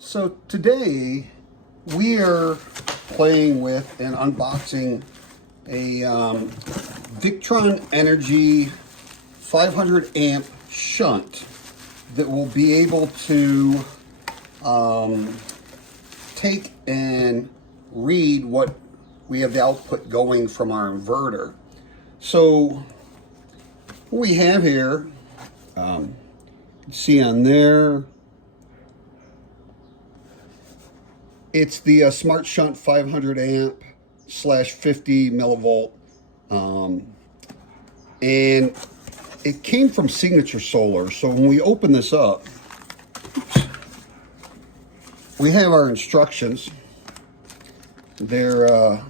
So today we are playing with and unboxing a Victron Energy 500 amp shunt that will be able to take and read what we have the output going from our inverter. So what we have here, you can see on there, it's the Smart Shunt 500 amp / 50 millivolt, and it came from Signature Solar. So when we open this up, we have our instructions. They're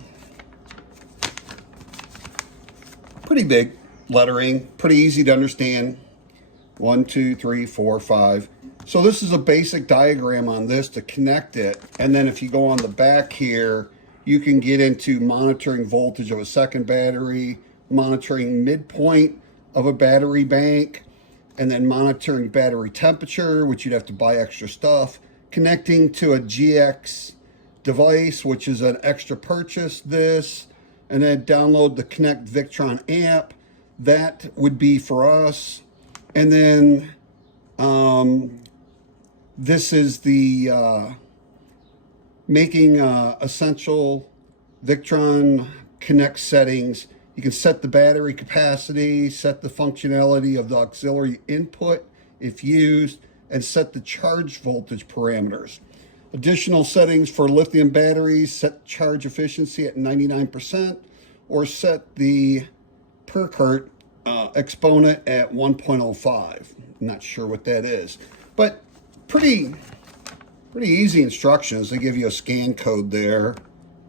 pretty big lettering, pretty easy to understand. 1, 2, 3, 4, 5. So this is a basic diagram on this to connect it. And then if you go on the back here, you can get into monitoring voltage of a second battery, monitoring midpoint of a battery bank, and then monitoring battery temperature, which you'd have to buy extra stuff, connecting to a GX device, which is an extra purchase, and then download the Connect Victron app. That would be for us. And then this is the making essential Victron Connect settings. You can set the battery capacity, set the functionality of the auxiliary input if used, and set the charge voltage parameters. Additional settings for lithium batteries: set charge efficiency at 99%, or set the per cart exponent at 1.05. Not sure what that is, but pretty easy instructions. They give you a scan code there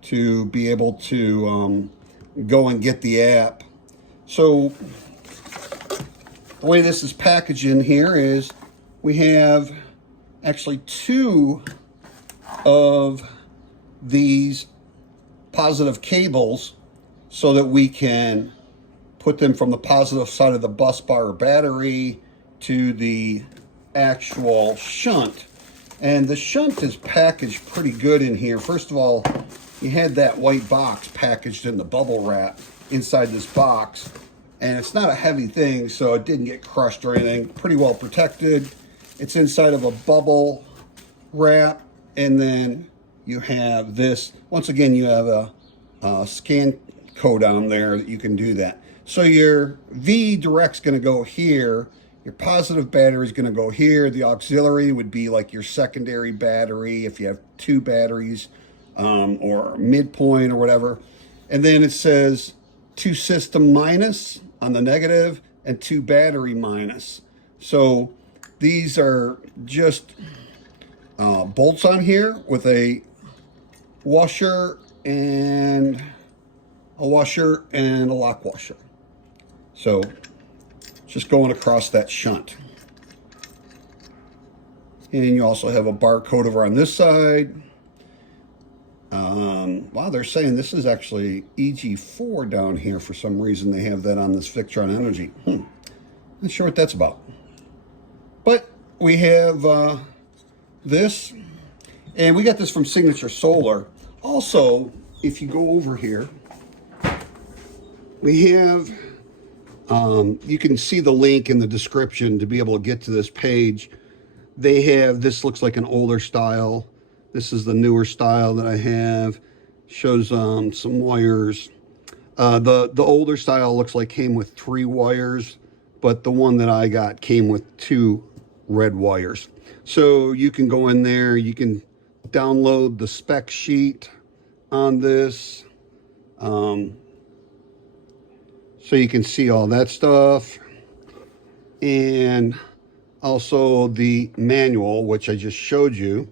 to be able to go and get the app. So the way this is packaged in here is we have actually 2 of these positive cables so that we can put them from the positive side of the bus bar or battery to the actual shunt. And the shunt is packaged pretty good in here. First of all, you had that white box packaged in the bubble wrap inside this box, and it's not a heavy thing, so it didn't get crushed or anything. Pretty well protected. It's inside of a bubble wrap, and then you have this. Once again, you have a scan code on there that you can do that. So your V direct's going to go here. Your positive battery is going to go here. The auxiliary would be like your secondary battery if you have 2 batteries, or midpoint or whatever. And then it says 2 system minus on the negative and 2 battery minus. So these are just bolts on here with a washer and a lock washer. So just going across that shunt. And you also have a barcode over on this side. Wow, they're saying this is actually EG4 down here. For some reason they have that on this Victron Energy. Not sure what that's about. But we have this, and we got this from Signature Solar. Also, if you go over here, we have, you can see the link in the description to be able to get to this page. They have, this looks like an older style. This is the newer style that I have. Shows some wires. The older style looks like came with 3 wires, but the one that I got came with 2 red wires. So you can go in there, you can download the spec sheet on this. So you can see all that stuff. And also the manual, which I just showed you.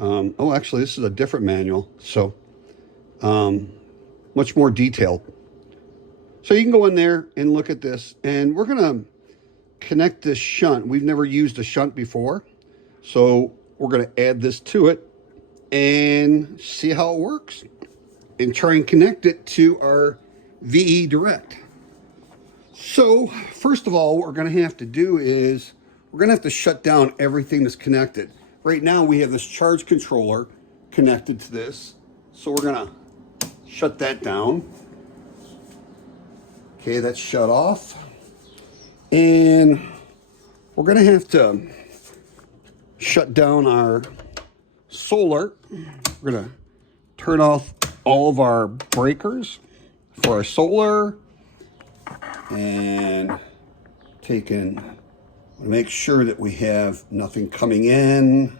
Oh, actually, this is a different manual. So much more detailed. So you can go in there and look at this. And we're going to connect this shunt. We've never used a shunt before. So we're going to add this to it and see how it works, and try and connect it to our VE Direct. So first of all, what we're going to have to do is we're going to have to shut down everything that's connected. Right now we have this charge controller connected to this. So we're going to shut that down. Okay, that's shut off. And we're going to have to shut down our solar. We're going to turn off all of our breakers for our solar and make sure that we have nothing coming in.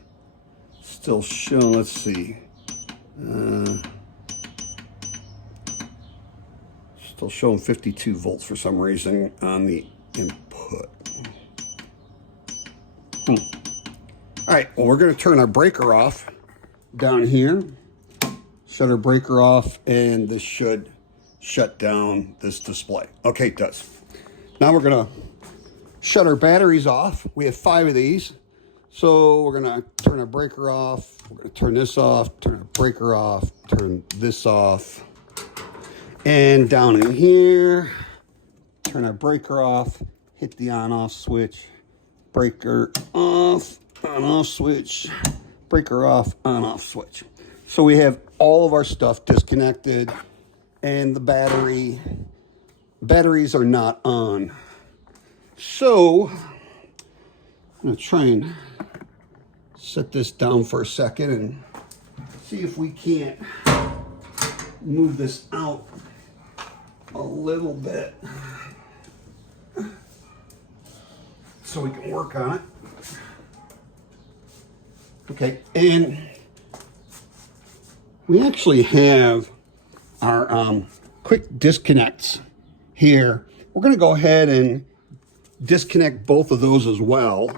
Still showing, let's see. Still showing 52 volts for some reason on the input. All right, well, we're going to turn our breaker off down here. Shut our breaker off, and this should shut down this display. Okay, it does. Now we're going to shut our batteries off. We have 5 of these. So we're going to turn our breaker off. We're going to turn this off, turn our breaker off, turn this off. And down in here, turn our breaker off, hit the on-off switch, breaker off, on-off switch, breaker off, on-off switch. So we have all of our stuff disconnected, and the batteries are not on. So I'm going to try and set this down for a second and see if we can't move this out a little bit so we can work on it. Okay, and we actually have our quick disconnects here. We're going to go ahead and disconnect both of those as well.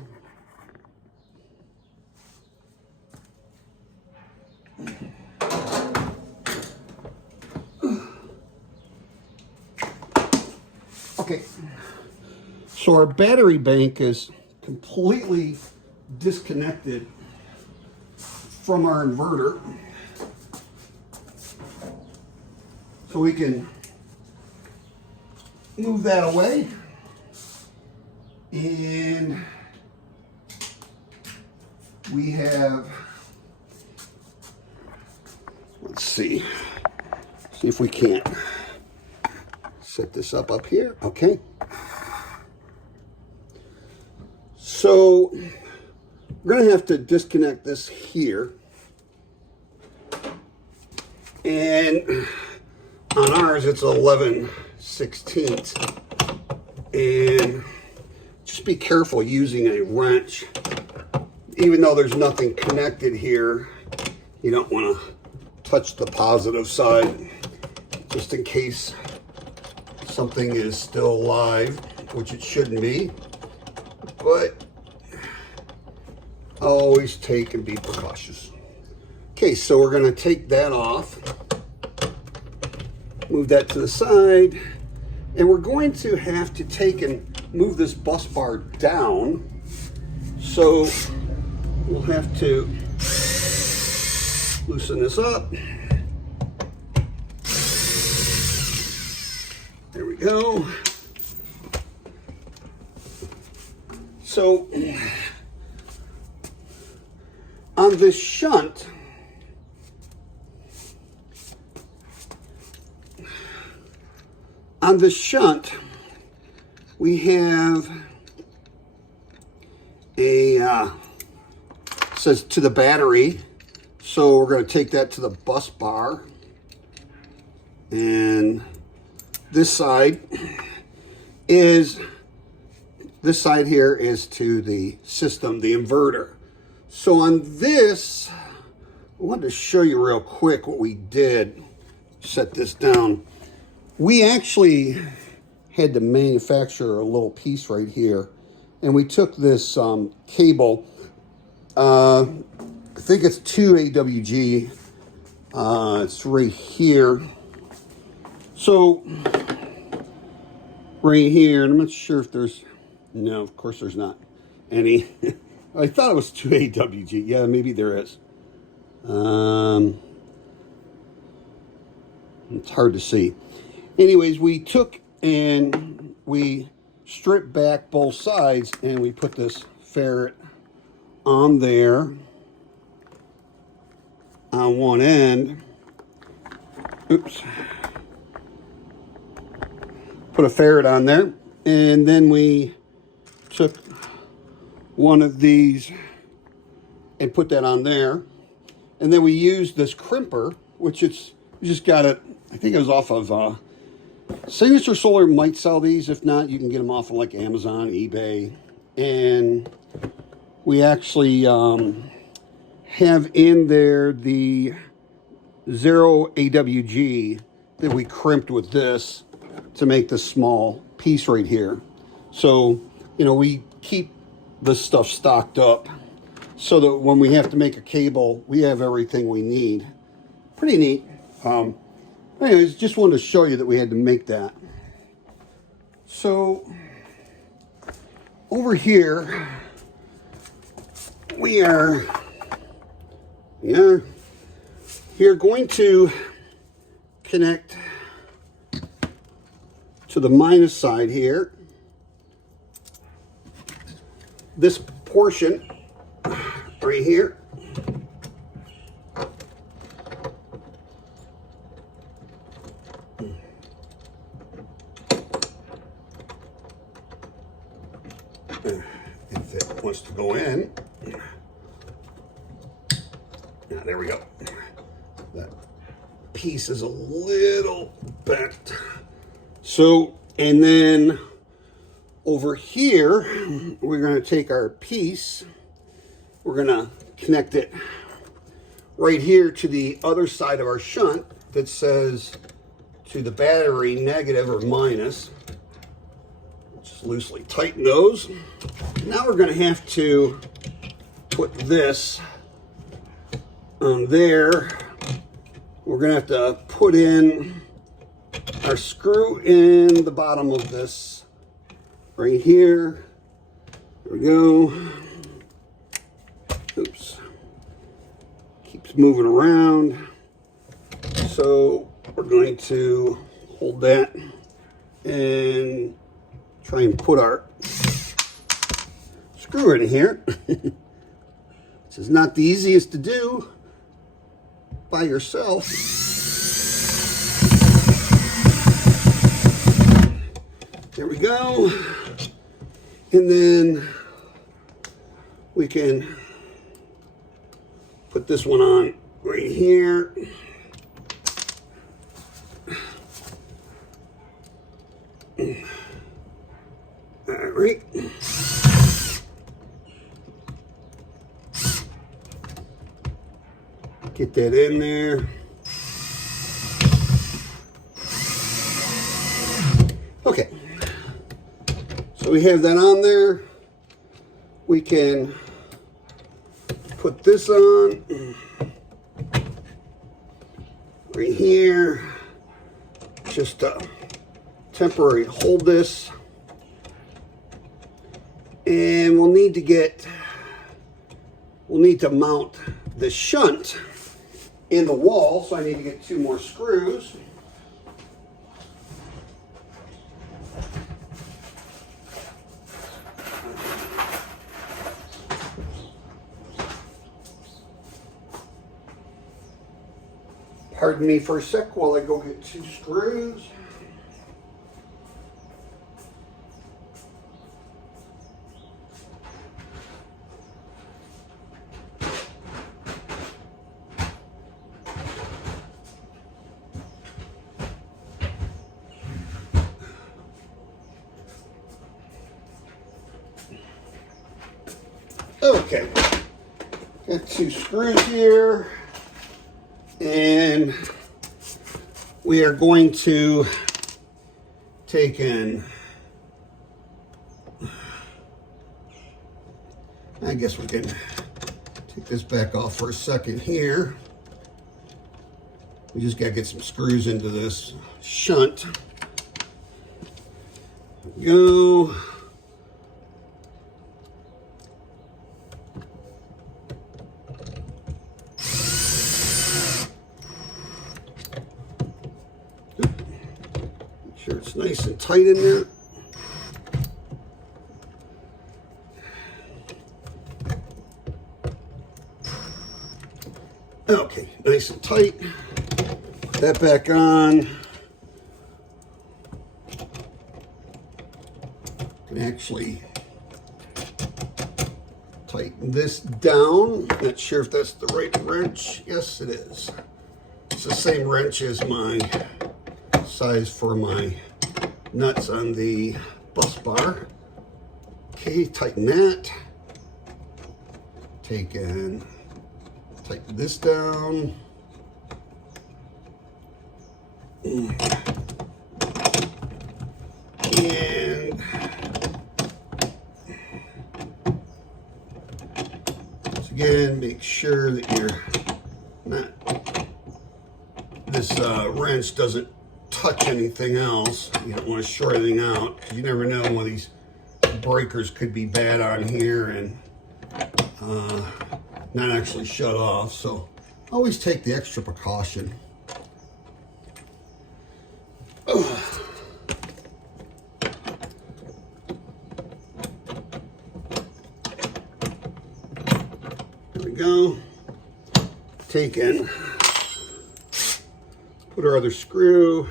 Okay, so our battery bank is completely disconnected from our inverter. So we can move that away. And we have, let's see if we can't set this up here. Okay. So we're going to have to disconnect this here. And on ours, it's 11/16. And just be careful using a wrench. Even though there's nothing connected here, you don't want to touch the positive side, just in case something is still alive, which it shouldn't be. But always take and be precautious. Okay, so we're going to take that off, move that to the side, and we're going to have to take and move this bus bar down. So we'll have to loosen this up. There we go. So on this shunt, we have a says to the battery, so we're going to take that to the bus bar, and this side here is to the system, the inverter. So on this, I wanted to show you real quick what we did. Set this down. We actually had to manufacture a little piece right here, and we took this cable. I think it's 2 AWG. It's right here. So right here, and I'm not sure if there's, no, of course there's not any. I thought it was 2 AWG. Yeah, maybe there is. It's hard to see. Anyways, we took and we stripped back both sides, and we put this ferret on there on one end. Oops. Put a ferret on there, and then we took one of these and put that on there, and then we used this crimper, which it's, you just got it, I think it was off of Signature Solar might sell these. If not, you can get them off of like Amazon, eBay. And we actually have in there the 0 AWG that we crimped with this to make this small piece right here. So, you know, we keep this stuff stocked up so that when we have to make a cable, we have everything we need. Pretty neat. Anyways, just wanted to show you that we had to make that. So, over here, we are going to connect to the minus side here. This portion right here. If it wants to go in. Now, there we go. That piece is a little bent. So, and then over here, we're going to take our piece, we're going to connect it right here to the other side of our shunt that says to the battery negative or minus. Just loosely tighten those. Now we're going to have to put this on there. We're going to have to put in our screw in the bottom of this right here. There we go. Oops. Keeps moving around. So we're going to hold that and try and put our screw in here. This is not the easiest to do by yourself. There we go. And then we can put this one on right here. All right. Get that in there. Okay. So we have that on there. We can put this on right here. Just temporary hold this. And we'll need to mount the shunt in the wall, so I need to get 2 more screws. Pardon me for a sec while I go get 2 screws. Okay, got 2 screws here, and we are going to take in, I guess we can take this back off for a second here. We just got to get some screws into this shunt. There we go. Sure it's nice and tight in there. Okay, nice and tight. Put that back on. Can actually tighten this down. Not sure if that's the right wrench. Yes, it is. It's the same wrench as my size for my nuts on the bus bar. Okay, tighten that. Tighten this down. And once again, make sure that this wrench doesn't touch anything else. You don't want to short anything out, because you never know, one of these breakers could be bad on here and not actually shut off. So always take the extra precaution. There we go. Take in. Put our other screw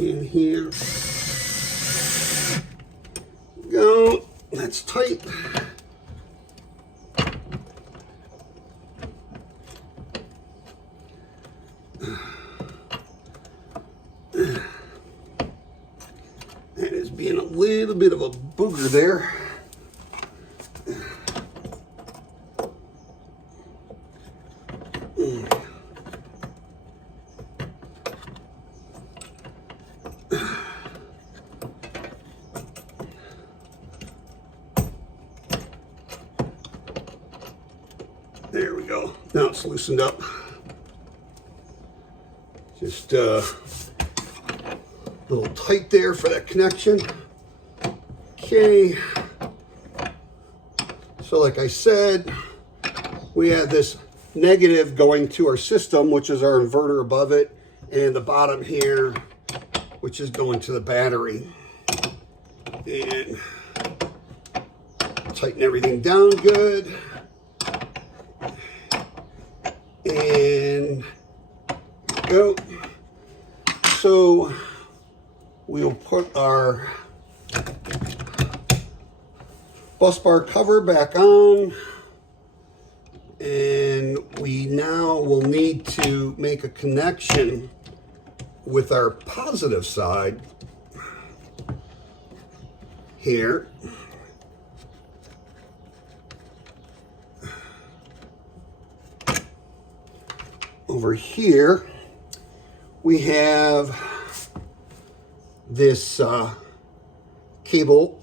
in here. Go. That's tight. That is being a little bit of a booger there. There we go. Now it's loosened up. Just a little tight there for that connection. Okay. So like I said, we have this negative going to our system, which is our inverter above it, and the bottom here, which is going to the battery. And tighten everything down good. And go. So we'll put our bus bar cover back on, and we now will need to make a connection with our positive side here. Over here, we have this cable.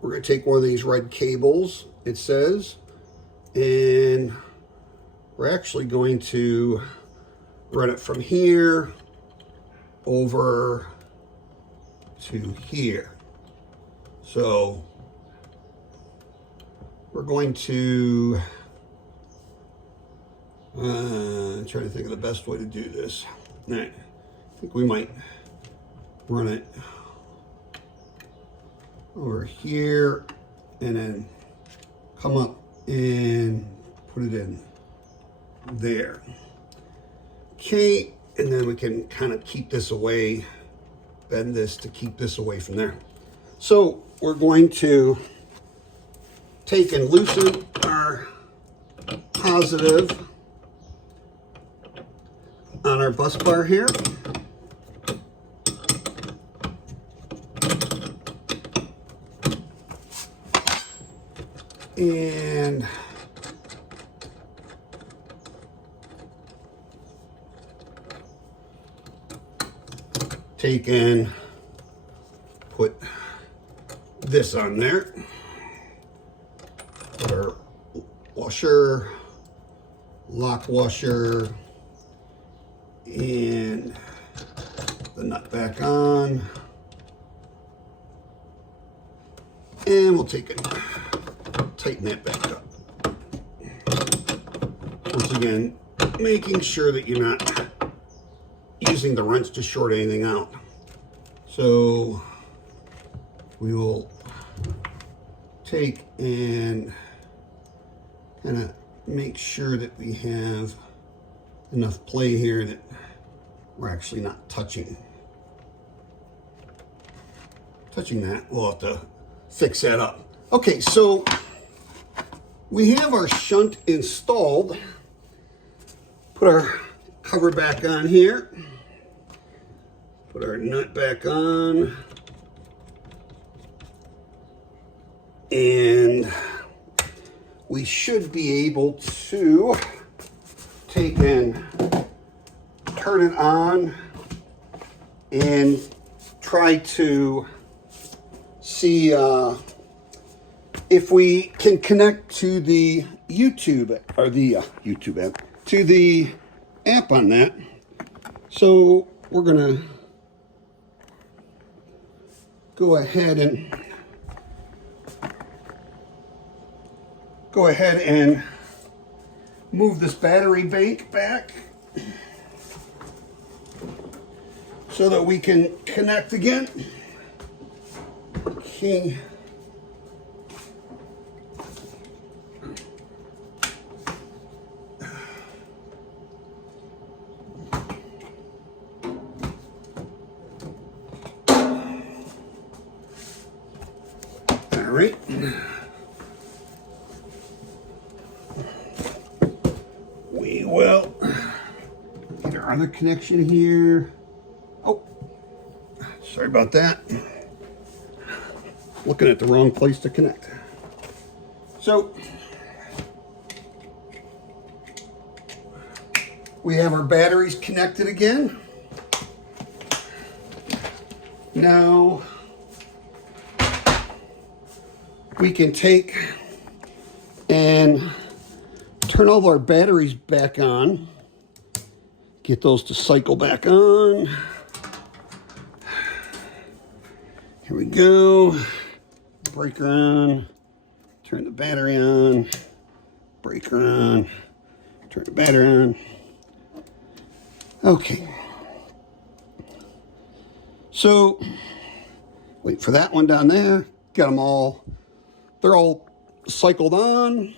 We're going to take one of these red cables, it says, and we're actually going to run it from here over to here. So we're going to I'm trying to think of the best way to do this. I think we might run it over here and then come up and put it in there. Okay, and then we can kind of keep this away, bend this to keep this away from there. So we're going to take and loosen our positive on our bus bar here. And take and put this on there. Put our washer, lock washer, and the nut back on. And we'll take it, tighten that back up. Once again, making sure that you're not using the wrench to short anything out. So we will take and kind of make sure that we have enough play here that we're actually not touching that. We'll have to fix that up. Okay, so we have our shunt installed. Put our cover back on here. Put our nut back on. And we should be able to take and turn it on and try to see if we can connect to the YouTube or the YouTube app, to the app on that. So we're gonna go ahead and move this battery bank back so that we can connect again. Okay. All right. We will get our other connection here. Oh, sorry about that. Looking at the wrong place to connect. So we have our batteries connected again. Now we can take and turn all of our batteries back on. Get those to cycle back on. Here we go. Breaker on. Turn the battery on. Breaker on. Turn the battery on. Okay. So, wait for that one down there. Got them all. They're all cycled on.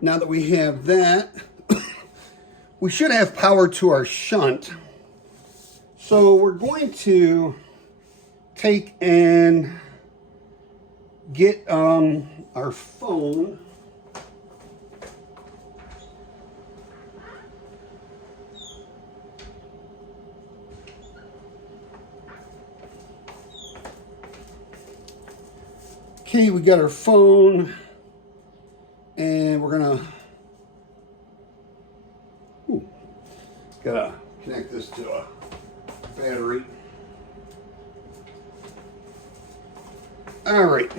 Now that we have that, we should have power to our shunt. So we're going to take and get our phone. Okay, we got our phone, and we're gonna gotta connect this to a battery. All right,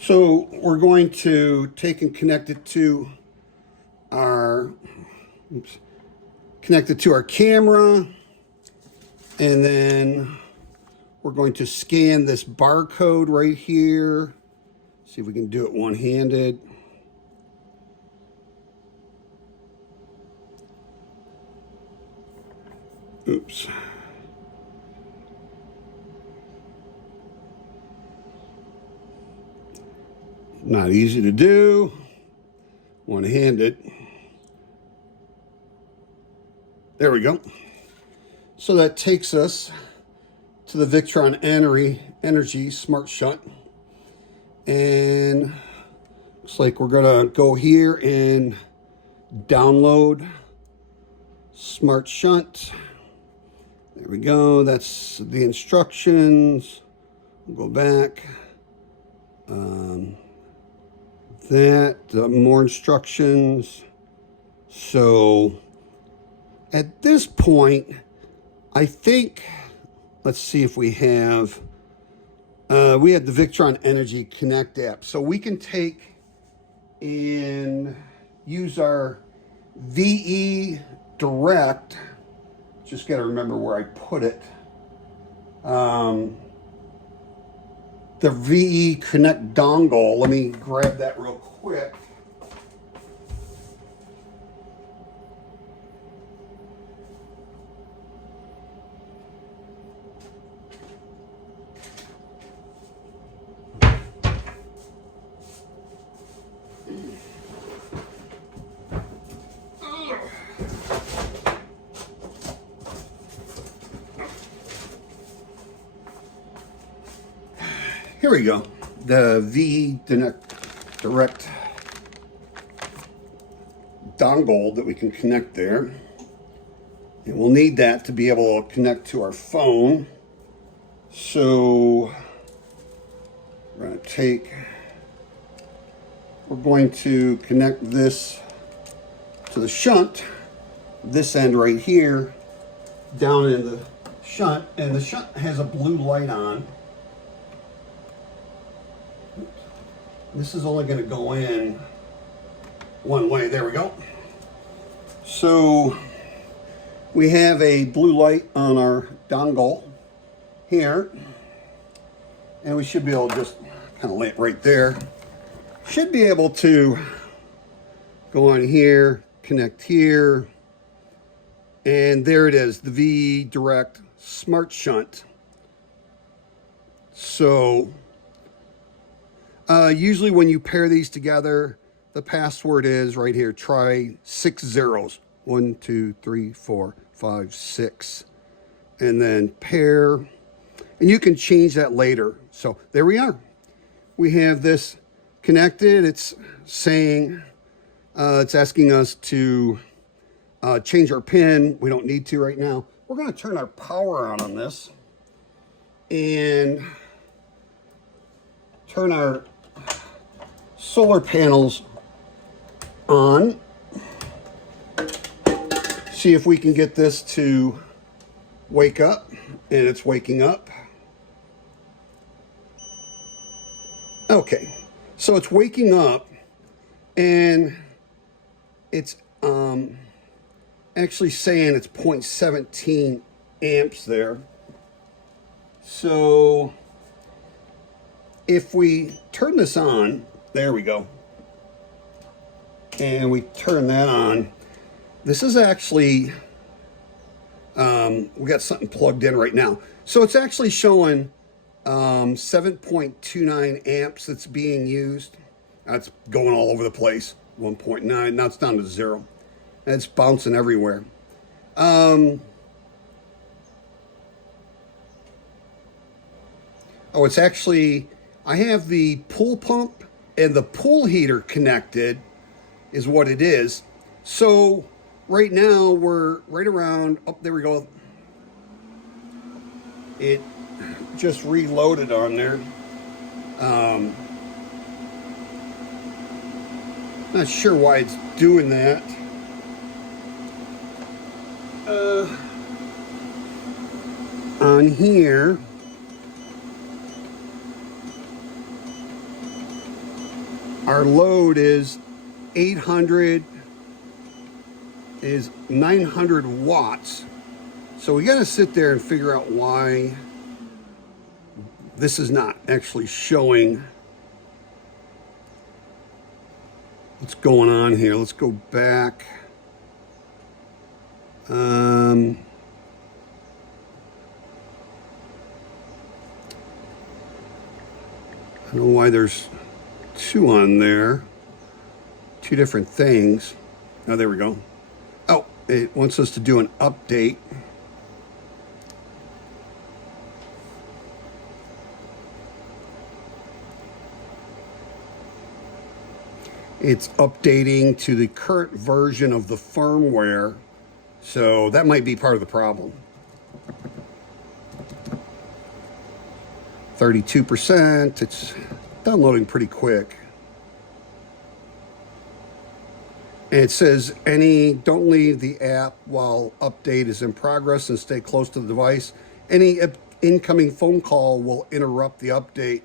so we're going to take and connect it to our camera, and then we're going to scan this barcode right here. See if we can do it one-handed. Oops. Not easy to do. One-handed. There we go. So that takes us to the Victron Energy Smart Shunt. And looks like we're gonna go here and download Smart Shunt. There we go. That's the instructions. We'll go back. More instructions. So at this point, I think, let's see if we have the Victron Energy Connect app. So we can take and use our VE Direct. Just got to remember where I put it. The VE Connect dongle. Let me grab that real quick. Here we go. The V direct dongle that we can connect there. And we'll need that to be able to connect to our phone. So we're going to connect this to the shunt, this end right here, down in the shunt, and the shunt has a blue light on. This is only going to go in one way. There we go. So we have a blue light on our dongle here, and we should be able to just kind of lay it right there. Should be able to go on here, connect here, and there it is, the V Direct Smart Shunt. So usually when you pair these together, the password is right here, try 6 zeros. 1, 2, 3, 4, 5, 6. And then pair. And you can change that later. So there we are. We have this connected. It's saying, it's asking us to change our pin. We don't need to right now. We're going to turn our power on this and turn our solar panels on. See if we can get this to wake up, and it's waking up. Okay, so it's waking up, and it's actually saying it's 0.17 amps there. So if we turn this on, there we go, and we turn that on, this is actually, we got something plugged in right now. So it's actually showing 7.29 amps that's being used. That's going all over the place. 1.9, now it's down to 0. And it's bouncing everywhere. Oh, it's actually, I have the pool pump and the pool heater connected is what it is. So right now we're right around, oh, there we go. It just reloaded on there. Not sure why it's doing that. On here, our load is 900 watts. So we got to sit there and figure out why this is not actually showing what's going on here. Let's go back. I don't know why there's two on there. Two different things. Oh, there we go. Oh, it wants us to do an update. It's updating to the current version of the firmware. So that might be part of the problem. 32%, it's downloading pretty quick. And it says, don't leave the app while update is in progress and stay close to the device. Any incoming phone call will interrupt the update.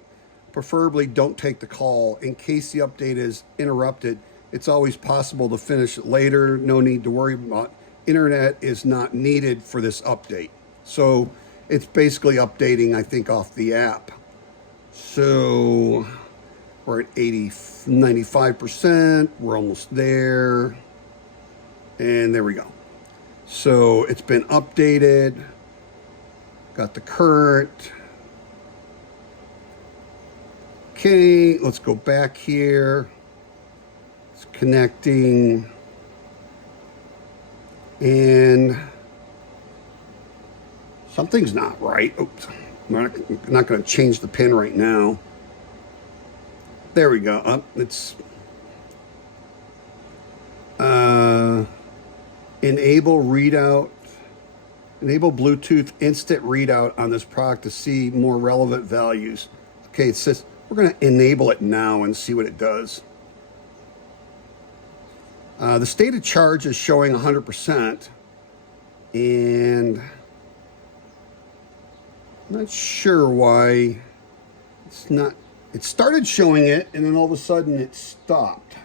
Preferably don't take the call. In case the update is interrupted, it's always possible to finish it later. No need to worry about. Internet is not needed for this update. So it's basically updating, I think, off the app. So we're at 95%. We're almost there. And there we go. So it's been updated. Got the current. Okay, let's go back here. It's connecting. And something's not right. Oops. not going to change the pin right now. There we go. It's enable readout, enable Bluetooth instant readout on this product to see more relevant values. Okay, it says we're going to enable it now and see what it does. The state of charge is showing 100%, and I'm not sure why it's not. It started showing it, and then all of a sudden it stopped.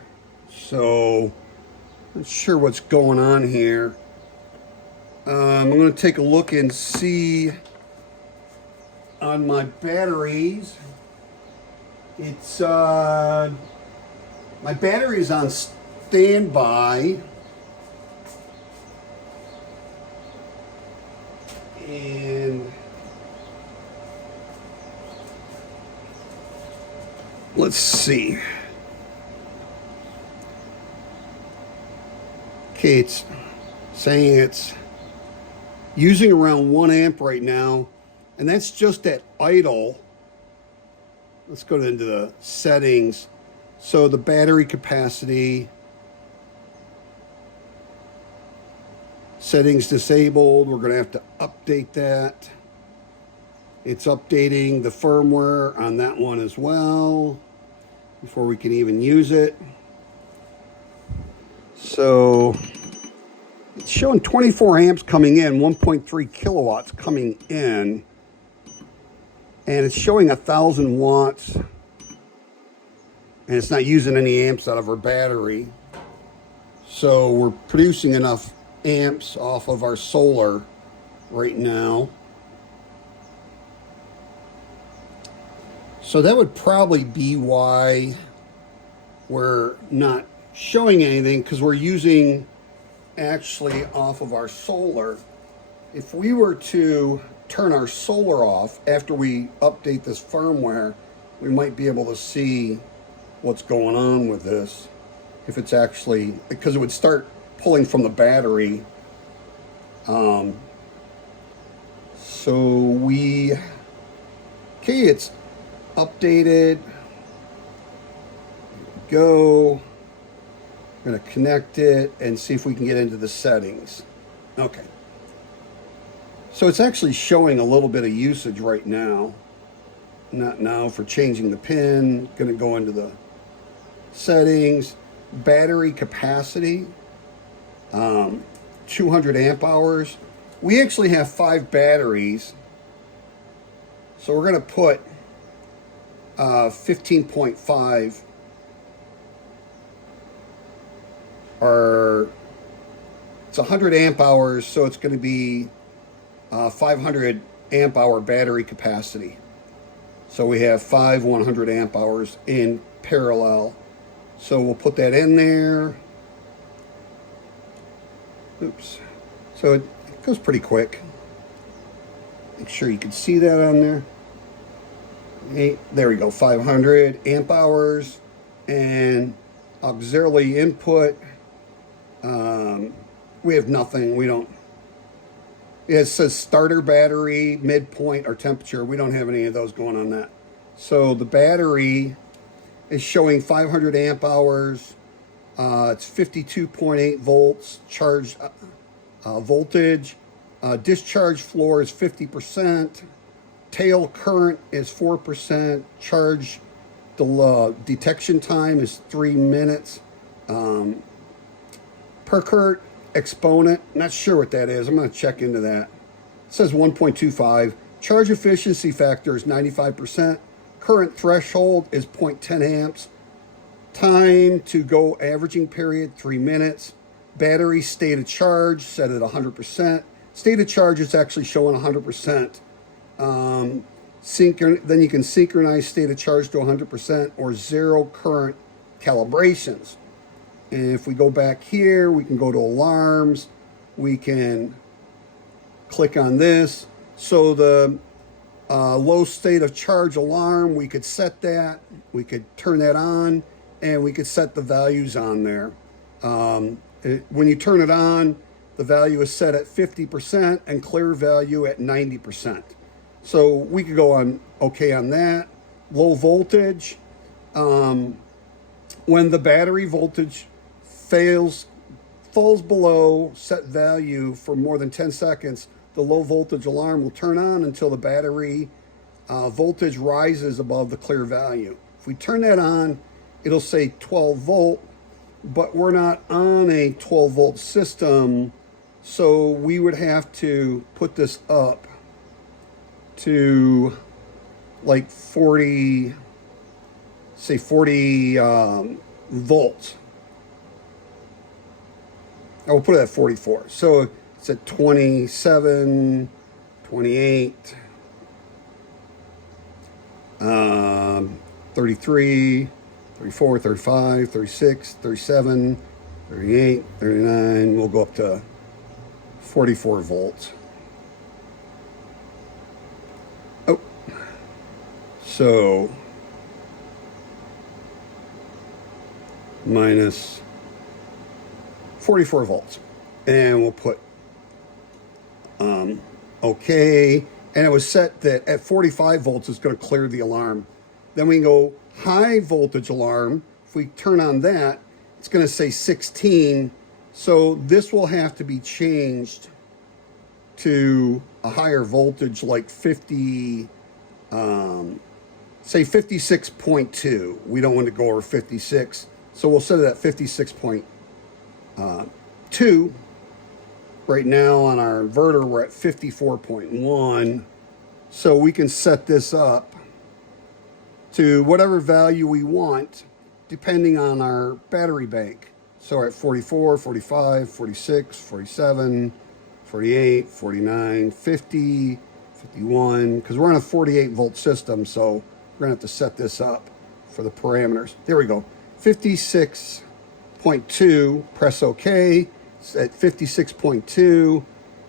So not sure what's going on here. I'm going to take a look and see on my batteries. It's my battery is on standby, and let's see. Okay, it's saying it's using around 1 amp right now, and that's just at idle. Let's go into the settings. So the battery capacity, settings disabled. We're going to have to update that. It's updating the firmware on that one as well before we can even use it. So it's showing 24 amps coming in, 1.3 kilowatts coming in, and it's showing 1,000 watts, and it's not using any amps out of our battery. So we're producing enough amps off of our solar right now. So that would probably be why we're not showing anything, because we're using actually off of our solar. If we were to turn our solar off after we update this firmware, we might be able to see what's going on with this. If it's actually, because it would start pulling from the battery. Okay, it's updated. Go. I'm going to connect it and see if we can get into the settings. Okay. So it's actually showing a little bit of usage right now. Not now for changing the pin. Going to go into the settings. Battery capacity. 200 amp hours. We actually have 5 batteries. So we're going to put 15.5 or it's 100 amp hours, so it's going to be 500 amp hour battery capacity. So we have 5 100 amp hours in parallel. So we'll put that in there. Oops. So it goes pretty quick. Make sure you can see that on there. There we go, 500 amp hours and auxiliary input. We have nothing. We don't. It says starter battery, midpoint, or temperature. We don't have any of those going on that. So the battery is showing 500 amp hours. It's 52.8 volts charged voltage. Discharge floor is 50%. Tail current is 4%. Charge detection time is 3 minutes. Per current exponent, not sure what that is. I'm going to check into that. It says 1.25. Charge efficiency factor is 95%. Current threshold is 0.10 amps. Time to go averaging period, 3 minutes. Battery state of charge set at 100%. State of charge is actually showing 100%. Then you can synchronize state of charge to 100% or zero current calibrations. And if we go back here, we can go to alarms. We can click on this. So the low state of charge alarm, we could set that. We could turn that on, and we could set the values on there. When you turn it on, the value is set at 50% and clear value at 90%. So we could go on okay on that. Low voltage. When the battery voltage falls below set value for more than 10 seconds, the low voltage alarm will turn on until the battery voltage rises above the clear value. If we turn that on, it'll say 12 volt, but we're not on a 12 volt system, so we would have to put this up to like 40, say 40 volts. I will put it at 44. So it's at 27, 28, 33, 34, 35, 36, 37, 38, 39. We'll go up to 44 volts. Oh, so minus 44 volts. And we'll put okay. And it was set that at 45 volts, it's going to clear the alarm. Then we can go high voltage alarm. If we turn on that, it's going to say 16. So this will have to be changed to a higher voltage, like 50, say 56.2. We don't want to go over 56. So we'll set it at 56.2. Right now on our inverter, we're at 54.1. So we can set this up to whatever value we want, depending on our battery bank. So at 44, 45, 46, 47, 48, 49, 50, 51, because we're on a 48 volt system, so we're gonna have to set this up for the parameters. There we go, 56.2, press OK. It's at 56.2,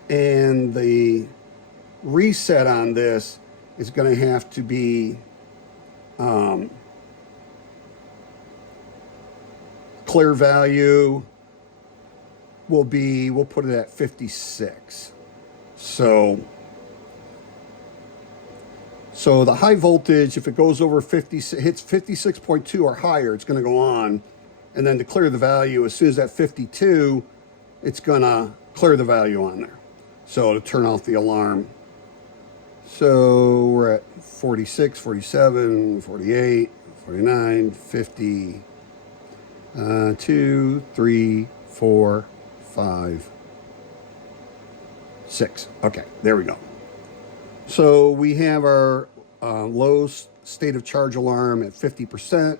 and the reset on this is gonna have to be clear value will be, we'll put it at 56. So the high voltage, if it goes over 50, hits 56.2 or higher, it's going to go on. And then to clear the value, as soon as that 52, it's going to clear the value on there. So to turn off the alarm. So we're at 46, 47, 48, 49, 50, 2, 3, 4, 5, 6. Okay, there we go. So we have our low state of charge alarm at 50%,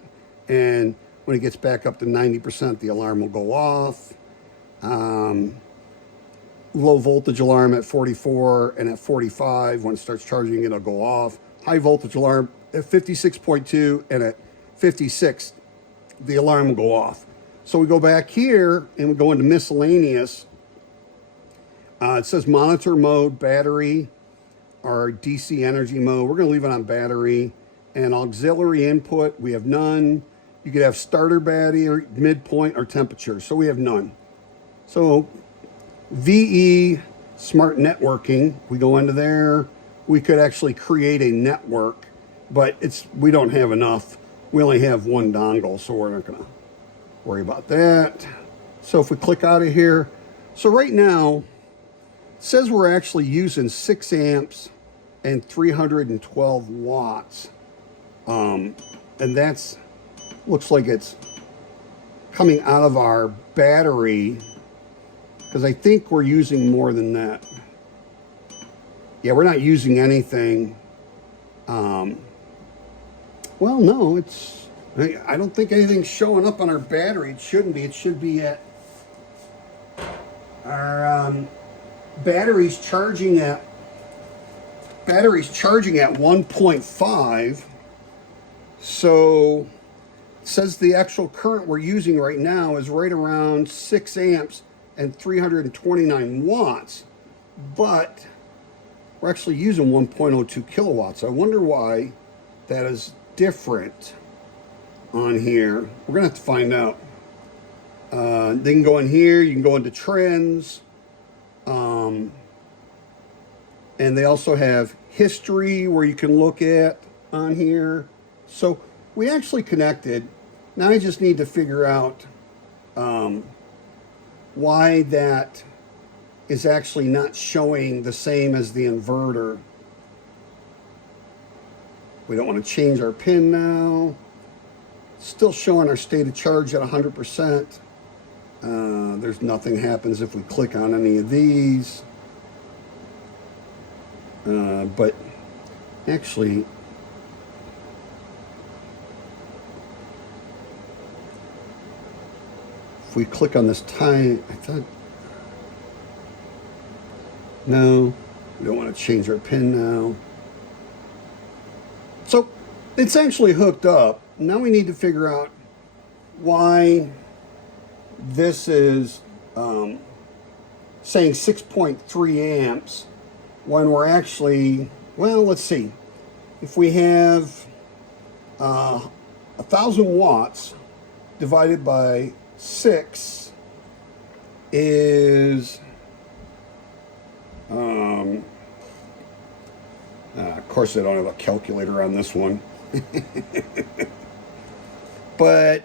and when it gets back up to 90%, the alarm will go off. Low voltage alarm at 44, and at 45, when it starts charging, it'll go off. High voltage alarm at 56.2, and at 56, the alarm will go off. So we go back here and we go into miscellaneous. It says monitor mode, battery, or DC energy mode. We're going to leave it on battery. And auxiliary input, we have none. You could have starter battery, midpoint, or temperature. So we have none. So VE smart networking, we go into there. We could actually create a network, but we don't have enough. We only have one dongle, so we're not going to worry about that. So if we click out of here, so right now it says we're actually using 6 amps and 312 watts, and that's looks like it's coming out of our battery, because I think we're using more than that. Yeah, we're not using anything. Well, no, I don't think anything's showing up on our battery. It shouldn't be. It should be at our battery's charging at 1.5. So it says the actual current we're using right now is right around 6 amps and 329 watts, but we're actually using 1.02 kilowatts. I wonder why that is different on here. We're gonna have to find out. They can go in here, you can go into trends. And they also have history where you can look at on here. So we actually connected. Now I just need to figure out why that is actually not showing the same as the inverter. We don't want to change our pin now. Still showing our state of charge at 100%. There's nothing happens if we click on any of these. But actually, if we click on this time, I thought, no, we don't want to change our pin now. So it's actually hooked up. Now we need to figure out why this is saying 6.3 amps when we're actually, well, let's see. If we have 1,000 watts divided by 6 is, of course I don't have a calculator on this one. But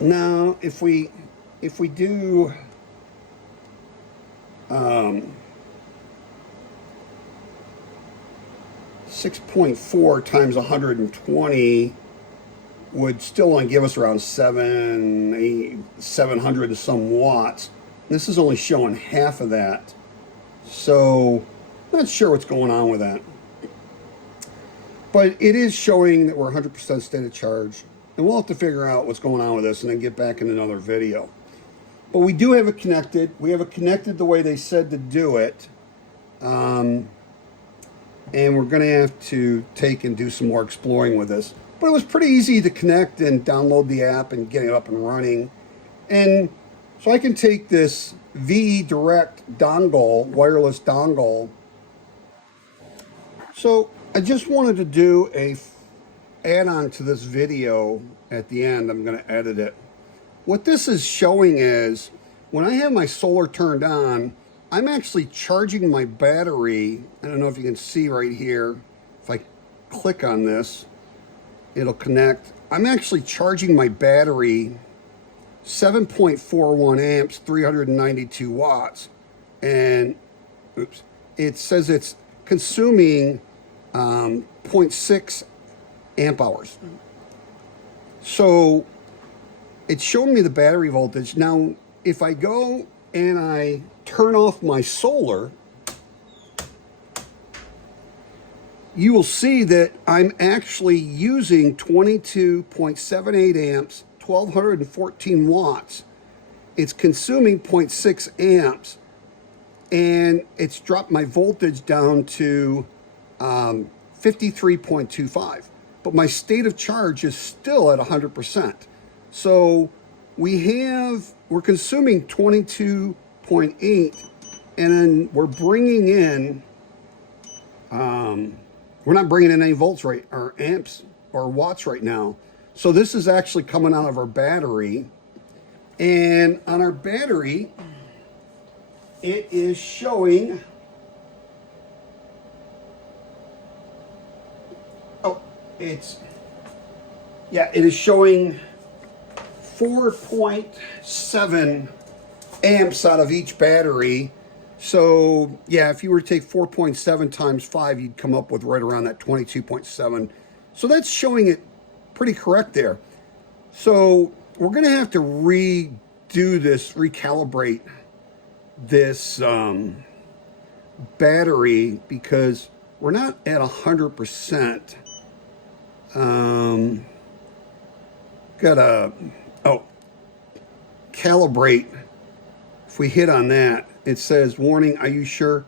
now if we do 6.4 times 120 would still only give us around 700 and some watts. This is only showing half of that. So not sure what's going on with that. But it is showing that we're 100% state of charge. And we'll have to figure out what's going on with this and then get back in another video. But we do have it connected. We have it connected the way they said to do it. And we're going to have to take and do some more exploring with this. But it was pretty easy to connect and download the app and get it up and running. And so I can take this VE Direct dongle, wireless dongle. So I just wanted to do a add-on to this video at the end. I'm going to edit it. What this is showing is when I have my solar turned on, I'm actually charging my battery. I don't know if you can see right here. If I click on this, it'll connect. I'm actually charging my battery 7.41 amps, 392 watts. And, oops, it says it's consuming 0.6 amp hours. So it's showing me the battery voltage. Now, if I go and I turn off my solar, you will see that I'm actually using 22.78 amps, 1214 watts. It's consuming 0.6 amps, and it's dropped my voltage down to 53.25. But my state of charge is still at 100%. So we're consuming 22.8, and then we're bringing in, we're not bringing in any volts right, or amps or watts right now. So this is actually coming out of our battery. And on our battery, it is showing, it is showing 4.7 amps out of each battery. So yeah, if you were to take 4.7 times 5, you'd come up with right around that 22.7. So that's showing it pretty correct there. So we're going to have to redo this, recalibrate this battery because we're not at 100%. Gotta calibrate. If we hit on that, it says, warning, are you sure?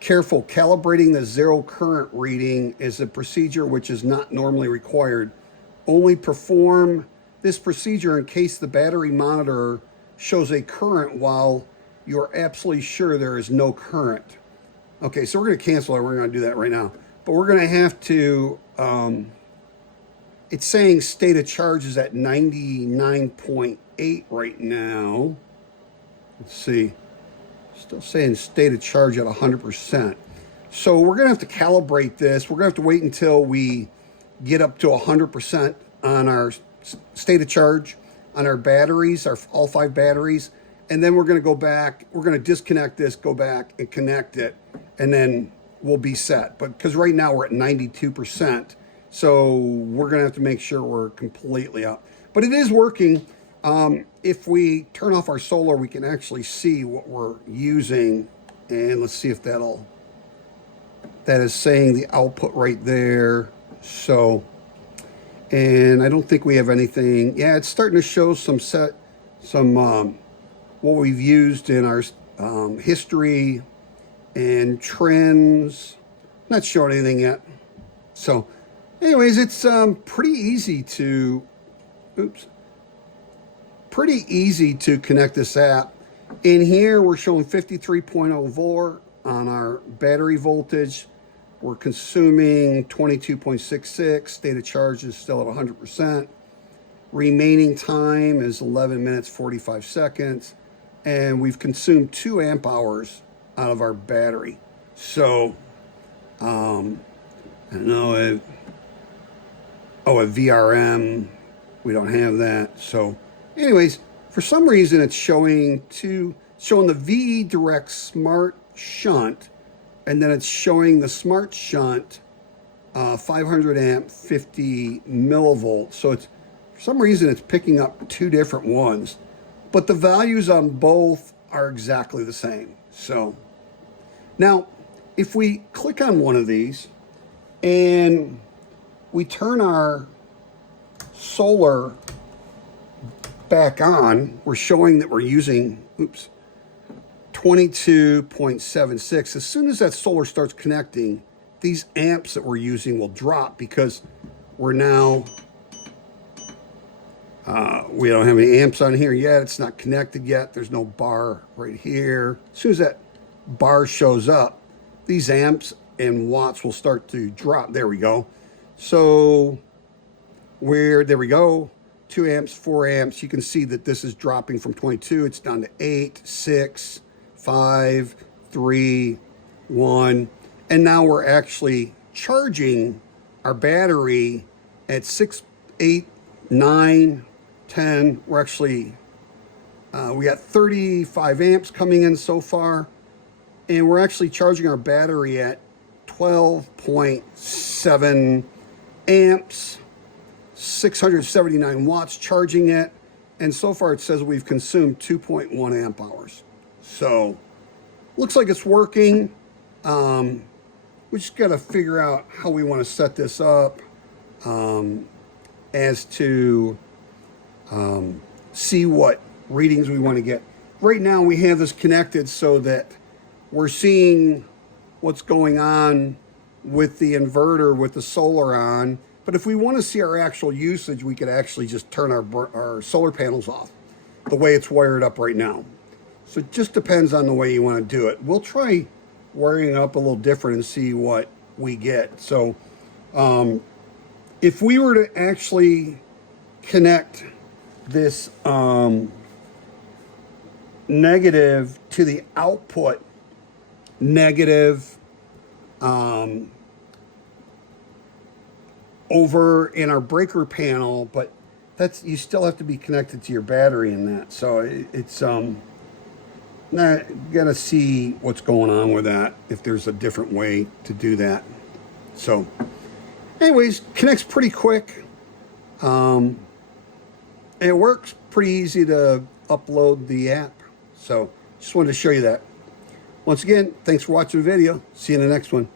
Careful, calibrating the zero current reading is a procedure which is not normally required. Only perform this procedure in case the battery monitor shows a current while you're absolutely sure there is no current. Okay, so we're going to cancel it. We're going to do that right now. But we're going to have to, it's saying state of charge is at 99.8 right now. Let's see. Still saying state of charge at 100%. So we're going to have to calibrate this. We're going to have to wait until we get up to 100% on our state of charge on our batteries, our all 5 batteries. And then we're going to go back. We're going to disconnect this, go back and connect it, and then we'll be set. But because right now we're at 92%, so we're going to have to make sure we're completely up. But it is working. If we turn off our solar, we can actually see what we're using. And let's see if that is saying the output right there. So, and I don't think we have anything. Yeah, it's starting to show some what we've used in our history and trends. Not showing anything yet. So anyways, it's pretty easy to connect this app. In here we're showing 53.0 volt on our battery voltage. We're consuming 22.66. State of charge is still at 100%. Remaining time is 11 minutes 45 seconds. And we've consumed 2 amp hours out of our battery. So, I don't know, a VRM, we don't have that. So, anyways, for some reason it's showing the V Direct Smart Shunt, and then it's showing the Smart Shunt 500 amp 50 millivolts. So it's, for some reason it's picking up 2 different ones, but the values on both are exactly the same. So now if we click on one of these and we turn our solar back on, we're showing that we're using 22.76. As soon as that solar starts connecting, these amps that we're using will drop because we're now we don't have any amps on here yet. It's not connected yet. There's no bar right here. As soon as that bar shows up, these amps and watts will start to drop. There we go. So there we go. 2 amps, 4 amps. You can see that this is dropping from 22. It's down to 8, 6, 5, 3, 1. And now we're actually charging our battery at 6, 8, 9, 10. We're actually, we got 35 amps coming in so far. And we're actually charging our battery at 12.7 amps, 679 watts charging it. And so far it says we've consumed 2.1 amp hours. So looks like it's working. We just got to figure out how we want to set this up as to see what readings we want to get. Right now we have this connected so that we're seeing what's going on with the inverter with the solar on. But if we want to see our actual usage, we could actually just turn our solar panels off the way it's wired up right now. So it just depends on the way you want to do it. We'll try wiring it up a little different and see what we get. So if we were to actually connect this negative to the output negative over in our breaker panel, but you still have to be connected to your battery in that. So it's gotta see what's going on with that, if there's a different way to do that. So anyways, connects pretty quick. It works pretty easy to upload the app. So just wanted to show you that. Once again, thanks for watching the video. See you in the next one.